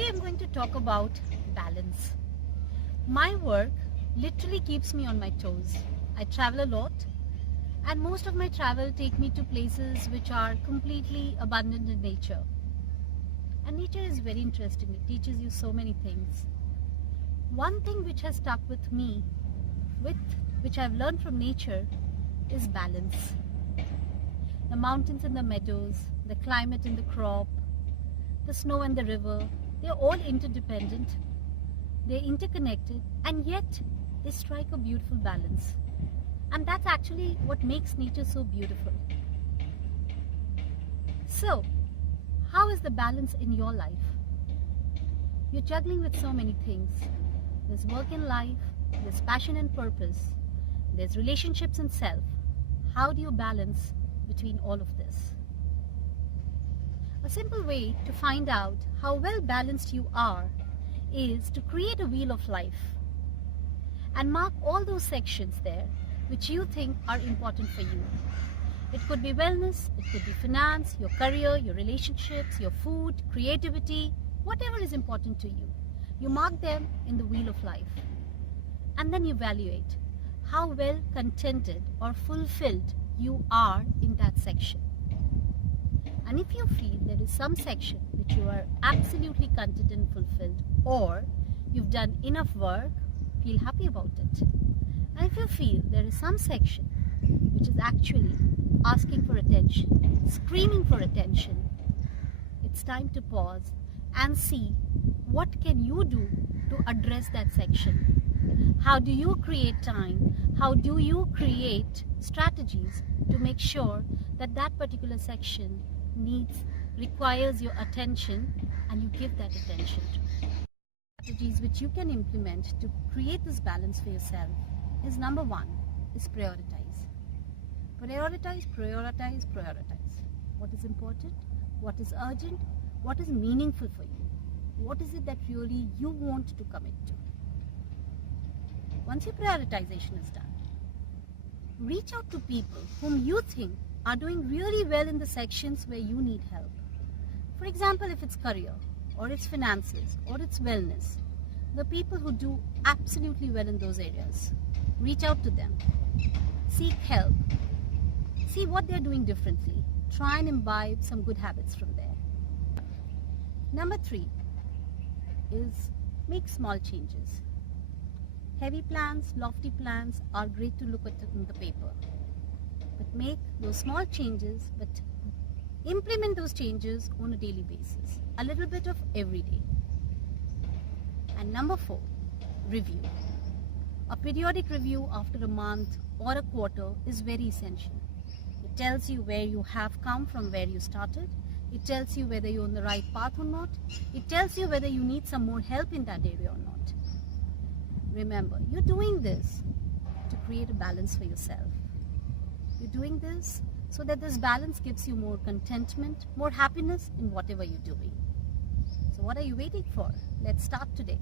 Today I'm going to talk about balance. My work literally keeps me on my toes. I travel a lot, and most of my travel take me to places which are completely abundant in nature. And nature is very interesting. It teaches you so many things. One thing which has stuck with me, which I've learned from nature, is balance. The mountains and the meadows, the climate and the crop, the snow and the river, they're all interdependent, they're interconnected, and yet they strike a beautiful balance. And that's actually what makes nature so beautiful. So, how is the balance in your life? You're juggling with so many things. There's work and life, there's passion and purpose, there's relationships and self. How do you balance between all of this? A simple way to find out how well balanced you are is to create a wheel of life and mark all those sections there which you think are important for you. It could be wellness, it could be finance, your career, your relationships, your food, creativity, whatever is important to you. You mark them in the wheel of life and then evaluate how well contented or fulfilled you are in that section. And if you feel there is some section which you are absolutely contented and fulfilled, or you've done enough work, feel happy about it. And if you feel there is some section which is actually asking for attention, screaming for attention, it's time to pause and see what can you do to address that section. How do you create time? How do you create strategies to make sure that that particular section requires your attention and you give that attention to? Strategies which you can implement to create this balance for yourself is number one, is prioritize. Prioritize, prioritize, prioritize. What is important? What is urgent? What is meaningful for you? What is it that really you want to commit to? Once your prioritization is done, reach out to people whom you think are doing really well in the sections where you need help. For example, if it's career, or it's finances, or it's wellness, the people who do absolutely well in those areas, reach out to them, seek help, see what they're doing differently, try and imbibe some good habits from there. Number three is make small changes. Heavy plans, lofty plans are great to look at in the paper, but make those small changes, but implement those changes on a daily basis, a little bit of every day. And number four, review. A periodic review after a month or a quarter is very essential. It tells you where you have come from where you started. It tells you whether you're on the right path or not. It tells you whether you need some more help in that area or not. Remember, you're doing this to create a balance for yourself. You're doing this so that this balance gives you more contentment, more happiness in whatever you're doing. So what are you waiting for? Let's start today.